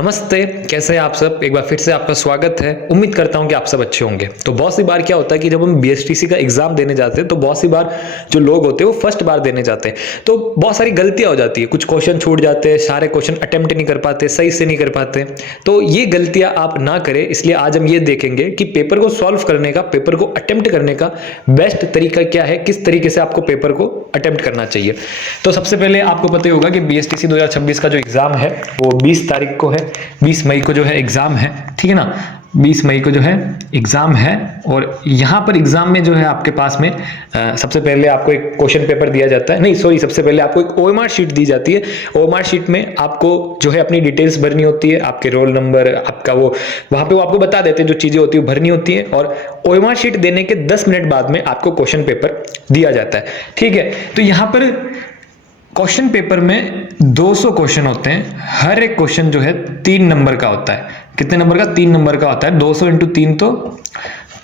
नमस्ते, कैसे हैं आप सब। एक बार फिर से आपका स्वागत है। उम्मीद करता हूं कि आप सब अच्छे होंगे। तो बहुत सी बार क्या होता है कि जब हम बीएसटीसी का एग्जाम देने जाते हैं तो बहुत सी बार जो लोग होते हैं वो फर्स्ट बार देने जाते हैं तो बहुत सारी गलतियां हो जाती है। कुछ क्वेश्चन छूट जाते हैं, सारे क्वेश्चन अटेम्प्ट नहीं कर पाते, सही से नहीं कर पाते। तो ये गलतियां आप ना करें, इसलिए आज हम ये देखेंगे कि पेपर को सॉल्व करने का, पेपर को अटेम्प्ट करने का बेस्ट तरीका क्या है, किस तरीके से आपको पेपर को अटेम्प्ट करना चाहिए। तो सबसे पहले आपको पता ही होगा कि बीएसटीसी 2026 का जो एग्जाम है वो 20 तारीख को है, 20 मई को जो है एग्जाम है, ठीक है ना। 20 मई को जो है एग्जाम है और यहाँ पर एग्जाम में जो है आपके पास में सबसे पहले आपको एक क्वेश्चन पेपर दिया जाता है, नहीं सॉरी, सबसे पहले आपको एक ओएमआर शीट दी जाती है। ओएमआर शीट में आपको जो है अपनी डिटेल्स भरनी होती है, आपके रोल नंबर, आपका वो वहां पे वो आपको बता देते हैं जो चीजें होती है भरनी होती है। और ओएमआर शीट देने के 10 मिनट बाद में आपको क्वेश्चन पेपर दिया जाता है, ठीक है। तो यहाँ पर क्वेश्चन पेपर में 200 क्वेश्चन होते हैं। हर एक क्वेश्चन जो है 3 नंबर का होता है। कितने नंबर का? 3 नंबर का होता है। 200 इंटू 3 तो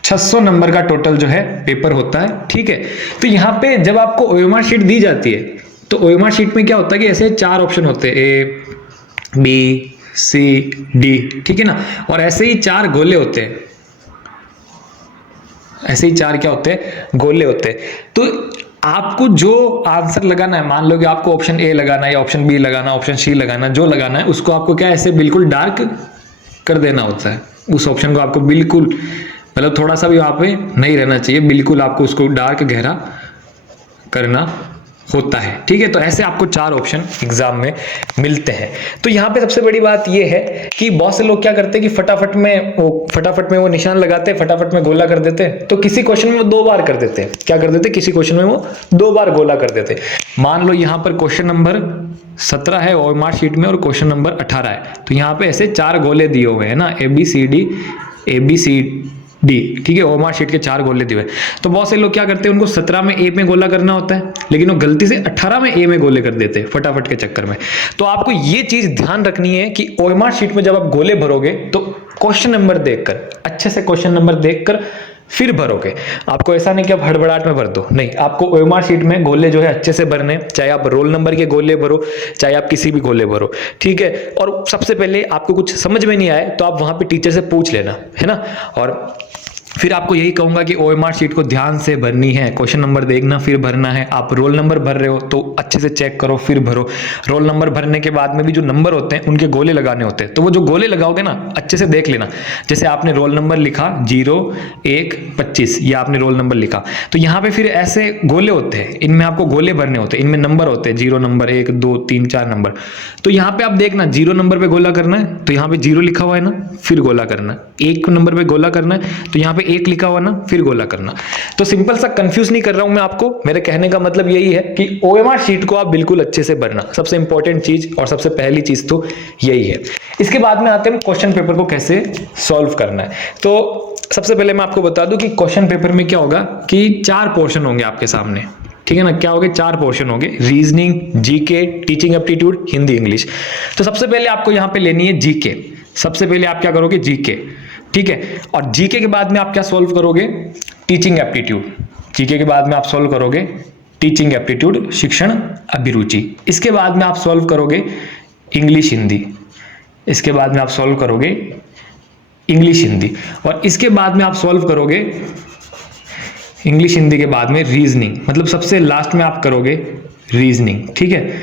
600 नंबर का टोटल जो है पेपर होता है, ठीक है। तो यहाँ पे जब आपको ओएमआर शीट दी जाती है तो ओएमआर शीट में क्या होता है कि ऐसे 4 ऑप्शन होते हैं, ए, बी, सी, डी, ठीक है ना। और ऐसे ही 4 गोले होते हैं, ऐसे ही 4 क्या होते हैं? गोले होते हैं। तो आपको जो आंसर लगाना है, मान लो कि आपको ऑप्शन ए लगाना है या ऑप्शन बी लगाना है, ऑप्शन सी लगाना है, जो लगाना है उसको आपको क्या ऐसे बिल्कुल डार्क कर देना होता है। उस ऑप्शन को आपको बिल्कुल, मतलब थोड़ा सा भी वहां पे नहीं रहना चाहिए, बिल्कुल आपको उसको डार्क गहरा करना होता है, ठीक है। तो ऐसे आपको 4 ऑप्शन एग्जाम में मिलते हैं। तो यहाँ पे सबसे बड़ी बात ये है कि बहुत से लोग क्या करते हैं कि फटाफट में वो निशान लगाते हैं, फटाफट में गोला कर देते हैं। तो किसी क्वेश्चन में वो 2 बार कर देते हैं। क्या कर देते हैं? किसी क्वेश्चन में वो 2 बार गोला कर देते हैं। मान लो यहाँ पर क्वेश्चन नंबर 17 है ओएमआर शीट में और क्वेश्चन नंबर 18 है, तो यहाँ पे ऐसे 4 गोले दिए हुए हैं ना, ABCD, ठीक है। ओएमआर शीट के 4 गोले दिए। तो बहुत से लोग क्या करते हैं, उनको 17 में ए में गोला करना होता है, लेकिन वो गलती से 18 में ए में गोले कर देते हैं फटाफट के चक्कर में। तो आपको ये चीज ध्यान रखनी है कि ओएमआर शीट में जब आप गोले भरोगे तो क्वेश्चन नंबर देखकर, अच्छे से क्वेश्चन नंबर देखकर फिर भरोगे। आपको ऐसा नहीं कि आप हड़बड़ाहट में भर दो, नहीं, आपको ओएमआर शीट में गोले जो है अच्छे से भरने, चाहे आप रोल नंबर के गोले भरो, चाहे आप किसी भी गोले भरो, ठीक है। और सबसे पहले आपको कुछ समझ में नहीं आए तो आप वहां पे टीचर से पूछ लेना, है ना। और फिर आपको यही कहूंगा कि ओएमआर शीट को ध्यान से भरनी है, क्वेश्चन नंबर देखना फिर भरना है। आप रोल नंबर भर रहे हो तो अच्छे से चेक करो फिर भरो। रोल नंबर भरने के बाद में भी जो नंबर होते हैं उनके गोले लगाने होते हैं, तो वो जो गोले लगाओगे ना अच्छे से देख लेना। जैसे आपने रोल नंबर लिखा 0, 1, 25, ये आपने रोल नंबर लिखा, तो यहाँ पे फिर ऐसे गोले होते हैं, इनमें आपको गोले भरने होते हैं, इनमें नंबर होते हैं, 0 नंबर, 1, 2, 3, 4 नंबर। तो यहाँ पे आप देखना 0 नंबर पे गोला करना है तो यहाँ पे 0 लिखा हुआ है ना, फिर गोला करना है। 1 नंबर पे गोला करना है तो यहाँ पे 1 लिखा हुआ ना, फिर गोला करना। तो सिंपल सा, कंफ्यूज नहीं कर रहा हूं मैं आपको। मेरे कहने का मतलब यही है कि ओएमआर शीट को आप बिल्कुल अच्छे से भरना, सबसे इंपॉर्टेंट चीज और सबसे पहली चीज तो यही है। इसके बाद में आते हैं क्वेश्चन पेपर को कैसे सॉल्व करना है। तो सबसे पहले मैं आपको बता दूं कि क्वेश्चन पेपर में क्या होगा कि 4 पोर्शन होंगे आपके सामने, ठीक है ना। क्या होंगे? 4 पोर्शन होंगे, reasoning, GK, teaching aptitude, Hindi, English. तो सबसे पहले आपको यहां पे लेनी है जीके। सबसे पहले आप क्या करोगे? जीके, ठीक है। और जीके के बाद में आप क्या सॉल्व करोगे? Teaching aptitude. जीके के बाद में आप सॉल्व करोगे टीचिंग एप्टीट्यूड, शिक्षण अभिरुचि। इसके बाद में आप सॉल्व करोगे इंग्लिश हिंदी। इसके बाद में आप सॉल्व करोगे इंग्लिश हिंदी। और इसके बाद में आप सॉल्व करोगे इंग्लिश हिंदी के बाद में रीजनिंग, मतलब सबसे लास्ट में आप करोगे रीजनिंग, ठीक है।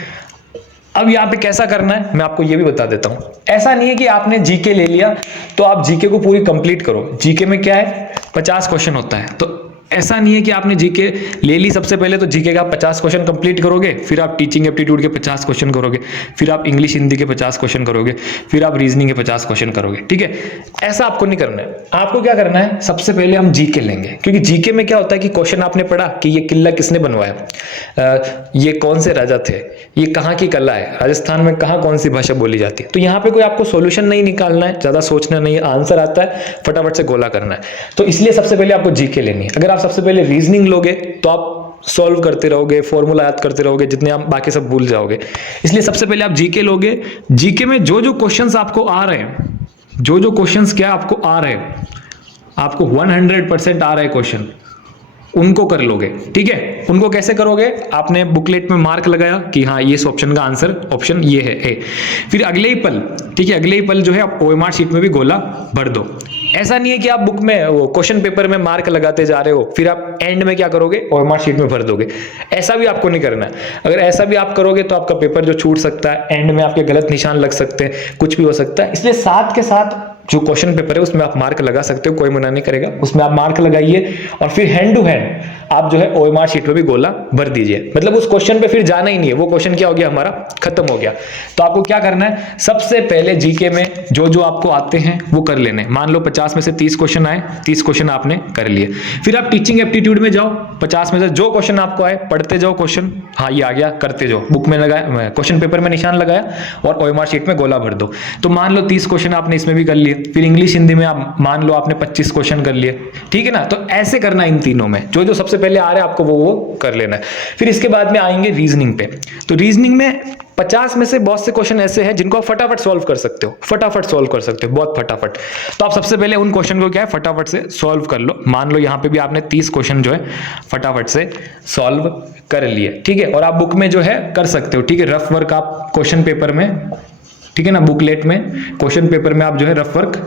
अब यहाँ पे कैसा करना है मैं आपको ये भी बता देता हूं। ऐसा नहीं है कि आपने जीके ले लिया तो आप जीके को पूरी कंप्लीट करो। जीके में क्या है? 50 क्वेश्चन होता है। तो ऐसा नहीं है कि आपने जीके ले ली सबसे पहले तो जीके का 50 क्वेश्चन कंप्लीट करोगे, फिर आप टीचिंग एप्टीट्यूड के 50 क्वेश्चन करोगे, फिर आप इंग्लिश हिंदी के 50 क्वेश्चन करोगे, फिर आप रीजनिंग के 50 क्वेश्चन करोगे, ठीक है। ऐसा आपको नहीं करना है। आपको क्या करना है? सबसे पहले हम जीके लेंगे, क्योंकि जीके में क्या होता है कि क्वेश्चन आपने पढ़ा कि ये किला किसने बनवाया, ये कौन से राजा थे, ये कहाँ की कला है, राजस्थान में कहाँ कौन सी भाषा बोली जाती है। तो यहाँ पे कोई आपको सोल्यूशन नहीं निकालना है, ज्यादा सोचना नहीं है, आंसर आता है फटाफट से गोला करना है। तो इसलिए सबसे पहले आपको जीके लेनी है। अगर आप सबसे पहले रीजनिंग लोगे तो आप सॉल्व करते रहोगे, फॉर्मूला याद करते रहोगे, जितने आप बाकी सब भूल जाओगे। इसलिए सबसे पहले आप जीके लोगे। जीके में जो जो क्वेश्चंस आपको आ रहे हैं, जो क्वेश्चंस क्या आपको आ रहे हैं, आपको 100% आ रहे हैं क्वेश्चन, उनको कर लोगे, ठीक है। उनको कैसे करोगे, आपने बुकलेट में मार्क लगाया कि हाँ ये इस ऑप्शन का आंसर ऑप्शन ये है ए। फिर अगले ही पल, ठीक है, अगले ही पल जो है आप ओएमआर शीट में भी गोला भर दो। ऐसा नहीं है कि आप बुक में वो क्वेश्चन पेपर में मार्क लगाते जा रहे हो फिर आप एंड में क्या करोगे, ओएमआर शीट में भर दोगे। ऐसा भी आपको नहीं करना है। अगर ऐसा भी आप करोगे तो आपका पेपर जो छूट सकता है, एंड में आपके गलत निशान लग सकते हैं, कुछ भी हो सकता है। इसलिए साथ के साथ जो क्वेश्चन पेपर है उसमें आप मार्क लगा सकते हो, कोई मना नहीं करेगा, उसमें आप मार्क लगाइए और फिर हैंड टू हैंड आप जो है ओएमआर शीट में भी गोला भर दीजिए। मतलब उस क्वेश्चन पे फिर जाना ही नहीं है, वो क्वेश्चन क्या हो गया, हमारा खत्म हो गया। तो आपको क्या करना है, सबसे पहले जीके में जो जो आपको आते हैं वो कर लेने। मान लो 50 में से 30 क्वेश्चन आए, 30 क्वेश्चन आपने कर लिए। फिर आप टीचिंग एप्टीट्यूड में जाओ, 50 में से जो क्वेश्चन आपको आए पढ़ते जाओ क्वेश्चन, हाँ ये आ गया करते जाओ, बुक में लगाया, क्वेश्चन पेपर में निशान लगाया और ओएमआर शीट में गोला भर दो। तो मान लो 30 क्वेश्चन आपने इसमें भी कर लिए। फिर इंग्लिश हिंदी में आप मान लो आपने 25 क्वेश्चन कर लिए, ठीक है ना। तो ऐसे करना इन तीनों में, जो जो सबसे पहले आ रहा है आपको वो कर लेना है। फिर इसके बाद में आएंगे रीजनिंग पे। तो रीजनिंग में 50 में से बहुत से क्वेश्चन ऐसे हैं जिनको आप फटाफट सॉल्व कर सकते हो, फटाफट सॉल्व कर सकते हो, बहुत फटाफट। तो आप सबसे पहले उन क्वेश्चन को क्या है फटाफट से सॉल्व कर लो। मान लो यहाँ पे भी आपने 30 क्वेश्चन जो है फटाफट से सॉल्व कर लिए, ठीक है। और आप बुक में जो है कर सकते हो, ठीक है। रफ वर्क आप क्वेश्चन पेपर में, ठीक है ना, बुकलेट में क्वेश्चन पेपर में आप जो है रफ वर्क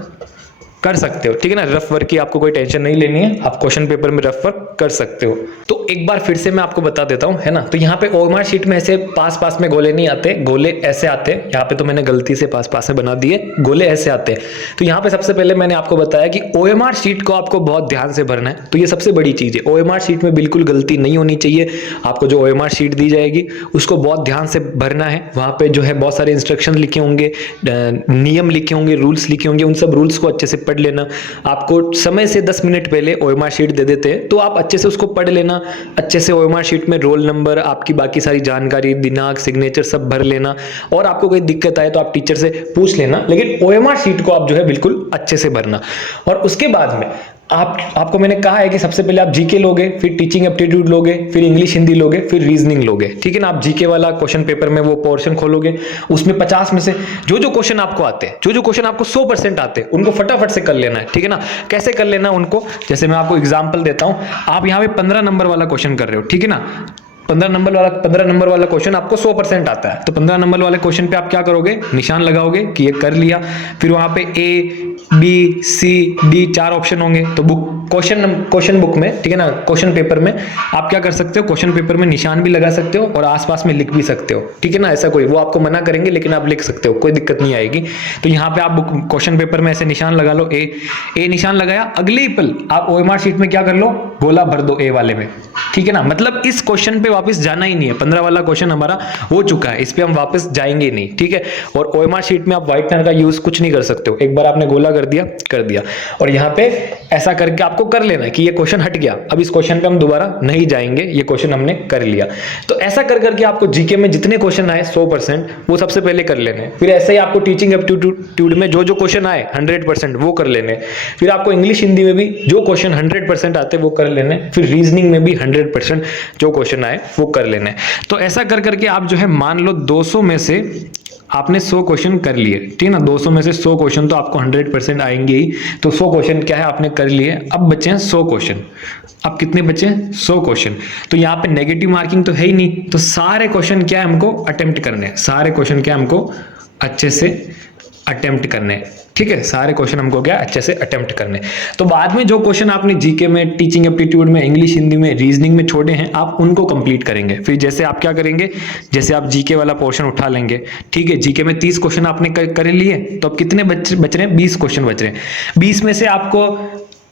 कर सकते हो, ठीक है ना। रफ वर्क की आपको कोई टेंशन नहीं लेनी है, आप क्वेश्चन पेपर में रफ वर्क कर सकते हो। तो एक बार फिर से मैं आपको बता देता हूं, है ना। तो यहाँ पे ओएमआर शीट में ऐसे पास पास में गोले नहीं आते, गोले ऐसे आते हैं। यहाँ पे तो मैंने गलती से पास पास में बना दिए, गोले ऐसे आते हैं। तो यहाँ पे सबसे पहले मैंने आपको बताया कि ओएमआर शीट को आपको बहुत ध्यान से भरना है। तो ये सबसे बड़ी चीज है, ओएमआर शीट में बिल्कुल गलती नहीं होनी चाहिए। आपको जो ओएमआर शीट दी जाएगी उसको बहुत ध्यान से भरना है। वहां पे जो है बहुत सारे इंस्ट्रक्शन लिखे होंगे, नियम लिखे होंगे, रूल्स लिखे होंगे, उन सब रूल्स को अच्छे से पढ़ लेना। आपको समय से 10 मिनट पहले ओएमआर शीट दे देते हैं, तो आप अच्छे से उसको पढ़ लेना। अच्छे से ओएमआर शीट में रोल नंबर, आपकी बाकी सारी जानकारी, दिनांक, सिग्नेचर सब भर लेना। और आपको कोई दिक्कत आए तो आप टीचर से पूछ लेना, लेकिन ओएमआर शीट को आप जो है बिल्कुल अच्छे से भरना। और उसके बाद में आपको मैंने कहा है कि सबसे पहले आप जीके लोगे, फिर टीचिंग एप्टीट्यूड लोगे, फिर इंग्लिश हिंदी लोगे, फिर रीजनिंग लोगे, ठीक है ना। आप जीके वाला क्वेश्चन पेपर में वो पोर्शन खोलोगे, उसमें 50 में से जो जो क्वेश्चन आपको आते हैं, जो जो क्वेश्चन आपको 100% आते हैं, उनको फटाफट से कर लेना है, ठीक है ना। कैसे कर लेना उनको, जैसे मैं आपको एग्जांपल देता हूं। आप यहाँ पे 15 नंबर वाला क्वेश्चन कर रहे हो, ठीक है ना। 15 नंबर वाला क्वेश्चन आपको 100% आता है। तो 15 नंबर वाले क्वेश्चन पे आप क्या करोगे, निशान लगाओगे कि ये कर लिया। फिर वहां पे A B C D 4 option होंगे। तो क्वेश्चन बुक में, ठीक है ना, क्वेश्चन पेपर में आप क्या कर सकते हो, क्वेश्चन पेपर में निशान भी लगा सकते हो और आसपास में लिख भी सकते हो, ठीक है ना। ऐसा कोई वो आपको मना करेंगे लेकिन आप लिख सकते हो, कोई दिक्कत नहीं आएगी। तो यहाँ पे आप क्वेश्चन पेपर में ऐसे निशान लगा लो, ए निशान लगाया। अगले ही पल आप ओएमआर शीट में क्या कर लो, गोला भर दो ए वाले में, ठीक है ना। मतलब इस क्वेश्चन पे वापस जाना ही नहीं है। 15 वाला क्वेश्चन हमारा हो चुका है, इस पे हम वापस जाएंगे नहीं, ठीक है। और ओएमआर शीट में आप व्हाइटनर का यूज कुछ नहीं कर सकते हो। एक बार आपने गोला कर दिया। और यहाँ पे ऐसा करके आपको कर लेना है कि ये क्वेश्चन हट गया, अब इस क्वेश्चन पे हम दोबारा नहीं जाएंगे, ये क्वेश्चन हमने कर लिया। तो ऐसा कर करके आपको जीके में जितने क्वेश्चन आए 100% वो सबसे पहले कर लेने। फिर ऐसे ही आपको टीचिंग एप्टीट्यूड में जो जो क्वेश्चन आए 100% वो कर लेने। फिर आपको इंग्लिश हिंदी में भी जो क्वेश्चन 100% आते वो कर लेने। फिर रीजनिंग में भी 100% जो क्वेश्चन आए वो कर लेने। तो ऐसा कर करके आप जो है मान लो 200 में से आपने 100 क्वेश्चन कर लिए, ठीक है ना। 200 में से 100 क्वेश्चन तो आपको 100% आएंगे ही। तो 100 क्वेश्चन क्या है आपने कर लिए। अब बचे हैं 100 क्वेश्चन। अब कितने बचे हैं, 100 क्वेश्चन। तो यहाँ पे नेगेटिव मार्किंग तो है ही नहीं, तो सारे क्वेश्चन क्या है हमको अटेम्प्ट करने हैं। सारे क्वेश्चन क्या हमको अच्छे से अटेम्प्ट करने हैं, ठीक है। सारे क्वेश्चन हमको क्या अच्छे से अटेम्प्ट करने। तो बाद में जो क्वेश्चन आपने जीके में, टीचिंग एप्टीट्यूड में, इंग्लिश हिंदी में, रीजनिंग में छोड़े हैं आप उनको कंप्लीट करेंगे। फिर जैसे आप क्या करेंगे, जैसे आप जीके वाला पोर्शन उठा लेंगे, ठीक है। जीके में 30 क्वेश्चन आपने कर लिए, तो अब कितने बच रहे हैं, 20 क्वेश्चन बच रहे हैं। 20 में से आपको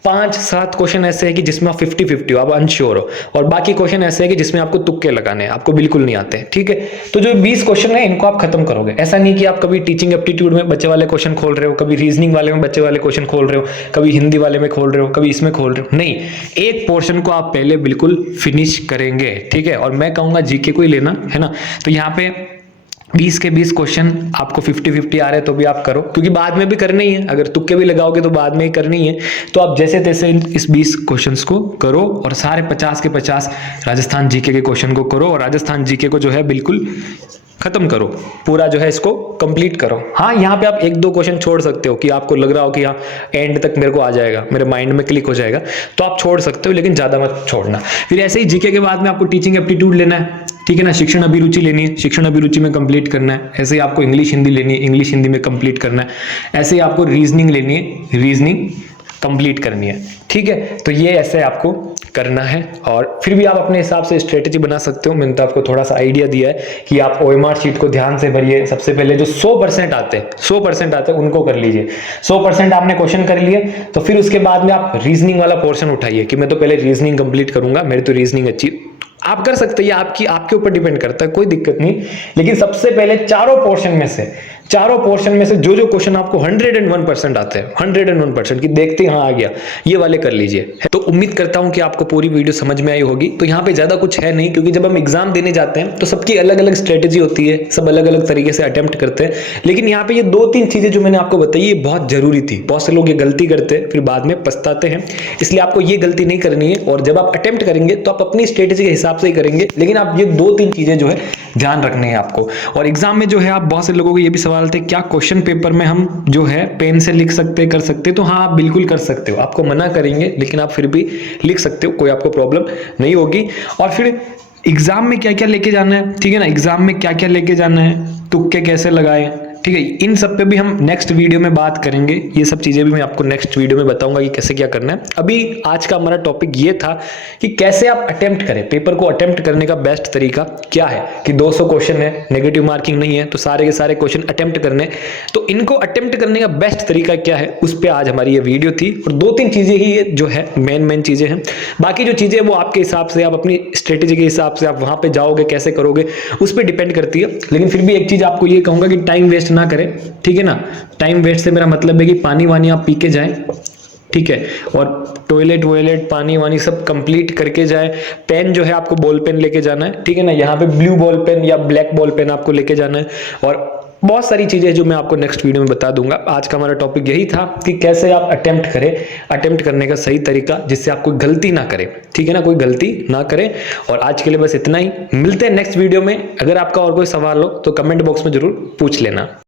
5-7 क्वेश्चन ऐसे हैं कि जिसमें आप 50-50 हो, आप अनश्योर हो, और बाकी क्वेश्चन ऐसे हैं कि जिसमें आपको तुक्के लगाने हैं, आपको बिल्कुल नहीं आते, ठीक है। तो जो 20 क्वेश्चन है इनको आप खत्म करोगे। ऐसा नहीं कि आप कभी टीचिंग एप्टीट्यूड में बच्चे वाले क्वेश्चन खोल रहे हो, कभी रीजनिंग वाले में बच्चे वाले क्वेश्चन खोल रहे हो, कभी हिंदी वाले में खोल रहे हो, कभी इसमें खोल रहे हो, नहीं। एक पोर्शन को आप पहले बिल्कुल फिनिश करेंगे, ठीक है। और मैं कहूंगा जीके को ही लेना, है ना। तो यहाँ पे 20 के 20 क्वेश्चन आपको 50-50 आ रहे हैं तो भी आप करो, क्योंकि बाद में भी करने ही है। अगर तुक्के भी लगाओगे तो बाद में ही करनी है। तो आप जैसे तैसे इस 20 क्वेश्चंस को करो और सारे 50 के 50 राजस्थान जीके के क्वेश्चन को करो और राजस्थान जीके को जो है बिल्कुल खत्म करो, पूरा जो है इसको कंप्लीट करो। हाँ, यहाँ पे आप 1-2 क्वेश्चन छोड़ सकते हो कि आपको लग रहा हो कि हाँ एंड तक मेरे को आ जाएगा, मेरे माइंड में क्लिक हो जाएगा, तो आप छोड़ सकते हो, लेकिन ज्यादा मत छोड़ना। फिर ऐसे ही जीके के बाद में आपको टीचिंग एप्टीट्यूड लेना है, ठीक है ना, शिक्षण अभिरुचि लेनी है, शिक्षण अभिरुचि में कंप्लीट करना है। ऐसे ही आपको इंग्लिश हिंदी लेनी है, इंग्लिश हिंदी में कंप्लीट करना है। ऐसे ही आपको रीजनिंग लेनी है, रीजनिंग कंप्लीट करनी है, ठीक है। तो ये ऐसे आपको करना है और फिर भी आप अपने हिसाब से स्ट्रेटेजी बना सकते हो। मैंने तो आपको थोड़ा सा आइडिया दिया है कि आप ओएमआर शीट को ध्यान से भरिए। सबसे पहले जो 100% आते हैं उनको कर लीजिए। 100% आपने क्वेश्चन कर लिए, तो फिर उसके बाद में आप रीजनिंग वाला पोर्शन उठाइए कि मैं तो पहले रीजनिंग कंप्लीट करूंगा, मेरी तो रीजनिंग अच्छी। आप कर सकते हैं, आपके ऊपर डिपेंड करता है, कोई दिक्कत नहीं। लेकिन सबसे पहले चारों पोर्शन में से जो क्वेश्चन आपको 101% आते हैं, 101% की देखते हाँ आ गया, ये वाले कर लीजिए। तो उम्मीद करता हूं कि आपको पूरी वीडियो समझ में आई होगी। तो यहाँ पे ज्यादा कुछ है नहीं, क्योंकि जब हम एग्जाम देने जाते हैं तो सबकी अलग अलग स्ट्रेटेजी होती है, सब अलग अलग तरीके से अटेम्प्ट करते हैं। लेकिन यहाँ पे ये 2-3 चीजें जो मैंने आपको बताई ये बहुत जरूरी थी। बहुत से लोग ये गलती करते हैं, फिर बाद में पछताते हैं, इसलिए आपको ये गलती नहीं करनी है। और जब आप अटेम्प्ट करेंगे तो आप अपनी स्ट्रेटेजी के हिसाब से ही करेंगे, लेकिन आप ये 2-3 चीजें जो है ध्यान रखनी है आपको। और एग्जाम में जो है आप, बहुत से लोगों को ये भी सवाल थे क्या क्वेश्चन पेपर में हम जो है पेन से लिख सकते कर सकते, तो हाँ आप बिल्कुल कर सकते हो, आपको मना करेंगे लेकिन आप फिर भी लिख सकते हो, कोई आपको प्रॉब्लम नहीं होगी। और फिर एग्जाम में क्या क्या लेके जाना है, ठीक है ना, एग्जाम में क्या क्या लेके जाना है, तुक्के कैसे लगाए, ठीक है, इन सब पे भी हम नेक्स्ट वीडियो में बात करेंगे। ये सब चीजें भी मैं आपको नेक्स्ट वीडियो में बताऊंगा कि कैसे क्या करना है। अभी आज का हमारा टॉपिक ये था कि कैसे आप अटेम्प्ट करें, पेपर को अटेम्प्ट करने का बेस्ट तरीका क्या है। कि 200 क्वेश्चन है, नेगेटिव मार्किंग नहीं है, तो सारे के सारे क्वेश्चन अटेम्प्ट करने, तो इनको अटेम्प्ट करने का बेस्ट तरीका क्या है, उस पर आज हमारी ये वीडियो थी। और 2-3 चीजें ही जो है मेन चीजें हैं, बाकी जो चीजें वो आपके हिसाब से, आप अपनी स्ट्रेटेजी के हिसाब से आप वहां पे जाओगे, कैसे करोगे उस पर डिपेंड करती है। लेकिन फिर भी एक चीज आपको ये कहूंगा कि टाइम वेस्ट ना करें, ठीक है ना। टाइम वेस्ट से मेरा मतलब है कि पानी वानी आप पी के जाएं, ठीक है, और टॉयलेट पानी वानी सब कंप्लीट करके जाए। पेन जो है आपको बॉल पेन लेके जाना है, ठीक है ना, यहाँ पे ब्लू बॉल पेन या ब्लैक बॉल पेन आपको लेके जाना है। और बहुत सारी चीजें जो मैं आपको नेक्स्ट वीडियो में बता दूंगा। आज का हमारा टॉपिक यही था कि कैसे आप अटेम्प्ट करें, अटेम्प्ट करने का सही तरीका, जिससे आप कोई गलती ना करें, ठीक है ना, कोई गलती ना करें। और आज के लिए बस इतना ही, मिलते हैं नेक्स्ट वीडियो में। अगर आपका और कोई सवाल हो तो कमेंट बॉक्स में जरूर पूछ लेना।